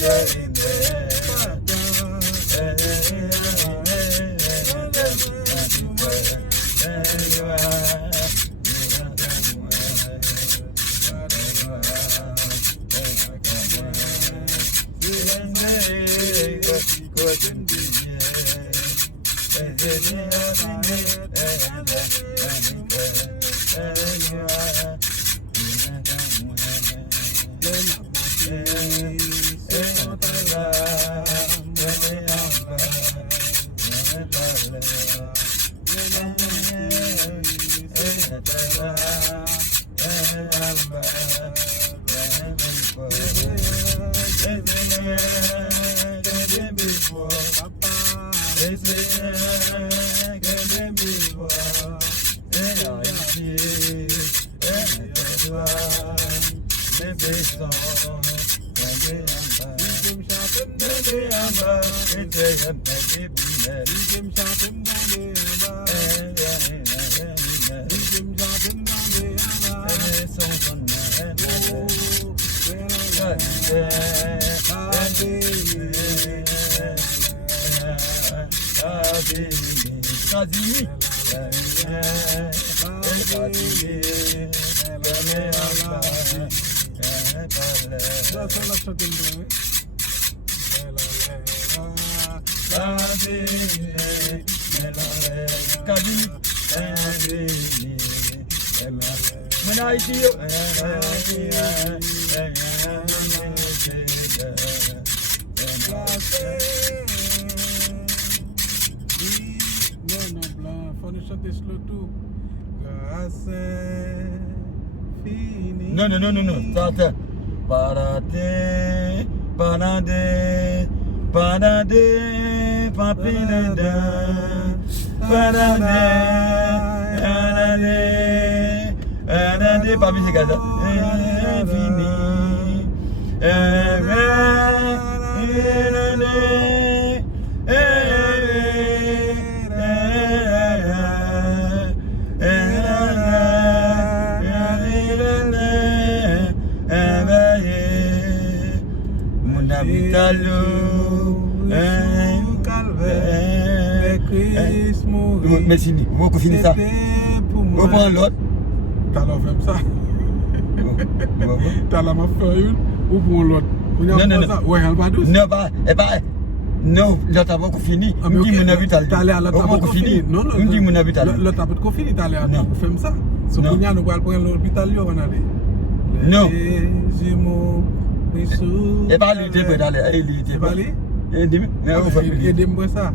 Non. Ça. Parade, papilada, parade, papilada, fini, mais si, vous finissez ça. Vous prenez l'autre. T'as la fait ça. T'as la feuille ou pour l'autre. Non. Ouais, elle va douce. Non, non, l'autre a beaucoup fini. On dit mon habitat. T'as allé à l'autre a beaucoup fini. Non. On dit mon habitat. L'autre a beaucoup fini. T'as allé à l'autre. Fais ça. Ce qu'on y a, nous allons prendre l'hôpital. On a allé. Non. Et pas lui, t'es pas allé. Et pas allé. Aidez-moi ça.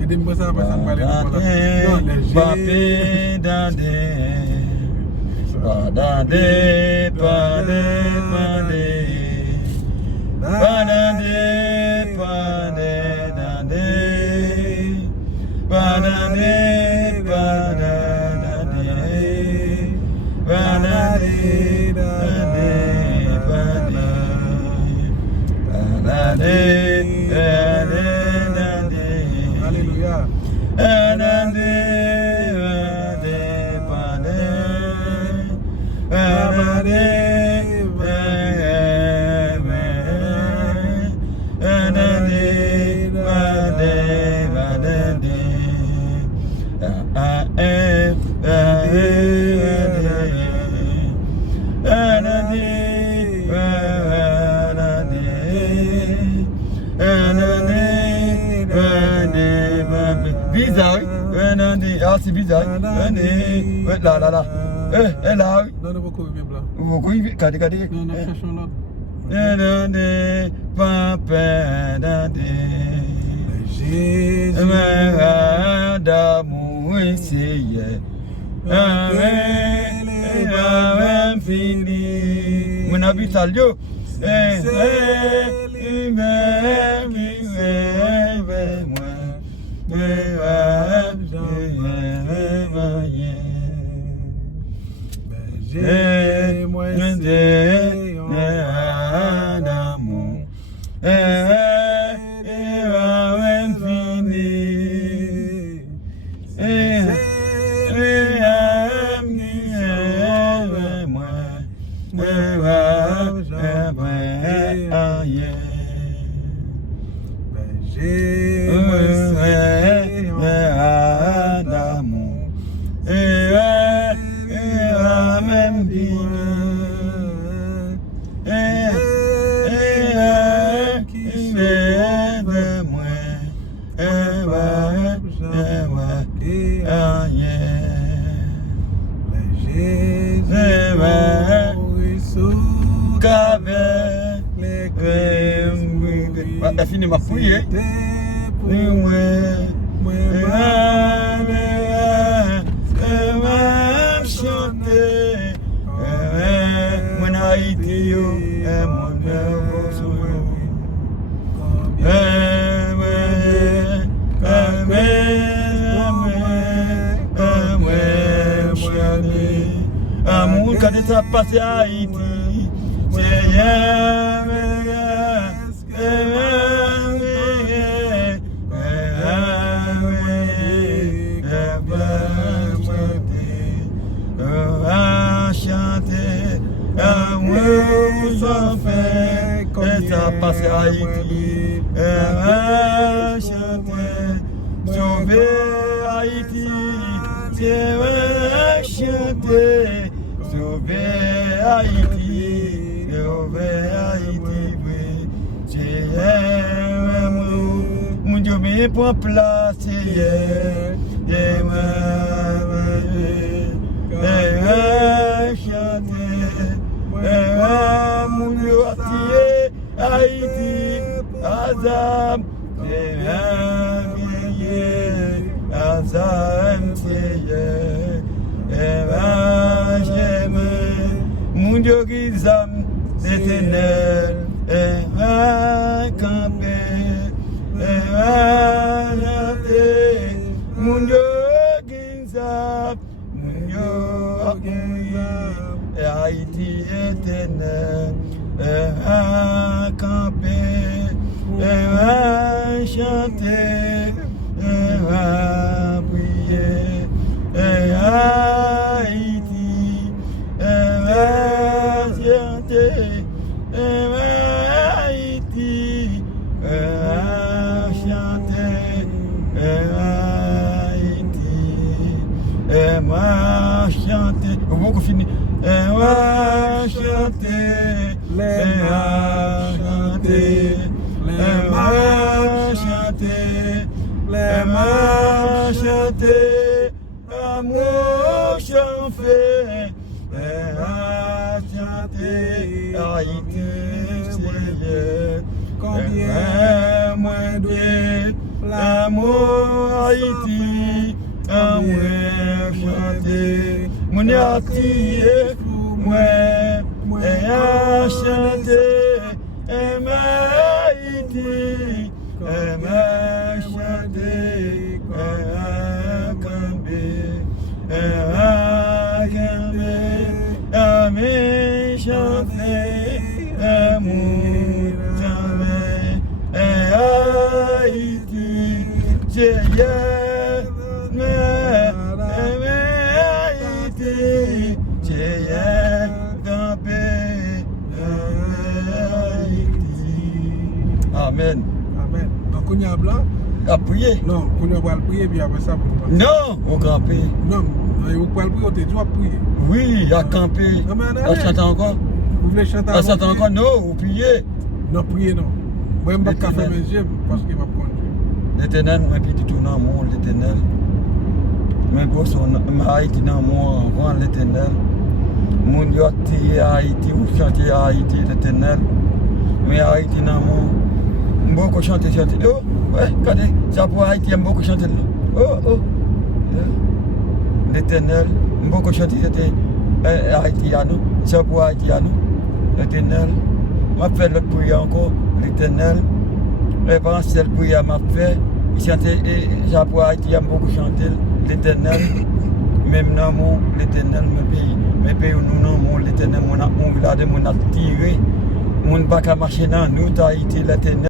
Aidez-moi ça. Parce que ça Alléluia. Bizarre, c'est bizarre. Là. Là. Non, non, beaucoup de blanc. Beaucoup, regardez. Non, cherchons l'autre. Jésus. D'amour essayé. Infini. Mon habitat, yo. Léger, d'amour. Et même bien. Qui fait de moi. Elle finit ma prière. Mon Haïti, mon amour quand ça passe à Haïti, c'est chanter, amour sans fin, ça passe à Haïti, chanter, sauver Haïti, c'est chanter, sauver Haïti, oui, c'est mon Dieu, mais pour placer, mon Dieu, Haïti, Azam, Azam, j'aime, mon Dieu, Gizam, l'éternel, campé, mon Dieu, Gizam, mon Dieu, Haïti éternel, camper, chanter, prier, Haïti, chanter, Haïti, chanter, Haïti, chanter, beaucoup fini. Chanter, chanter, amour chanter, chanter, Haïti, combien moins de l'amour Haïti, amour chanter, mon Haïti, moi, chanter, Haïti, chanter, chanter, Haïti, Amen. Amen. Donc, on y a blanc? À prier? Non, on va le prier, puis après ça, vous non, on camper. Non, vous pouvez le prier, on te dit à prier. Oui, à camper. À chanter encore? Vous voulez chanter à chanter encore? Non, vous priez. Non, priez non. Moi, je ne vais pas faire mes yeux parce qu'il m'a conduit. L'éternel, moi, puis tout dans mon l'éternel. Mais pour son Haïti dans mon avant l'éternel. Mon Dieu, Haïti, ou chanter Haïti, l'éternel. Mais Haïti dans mon. Beaucoup chanter. Oh, ouais, regardez, ça pour Haïti, j'aime beaucoup chanter. Oh. L'éternel, beaucoup chanter Haïtiano, ça pour Haïtiano. L'éternel, m'a fait l'autre prière encore, l'éternel. Et pendant cette prière m'a fait, il chantait, ça pour Haïti, j'aime beaucoup chanter l'éternel. Même dans mon l'éternel, mes pays, nous, non, mon l'éternel, mon village, mon a tiré, mon pas qu'à marcher dans nous, Haïti, l'éternel.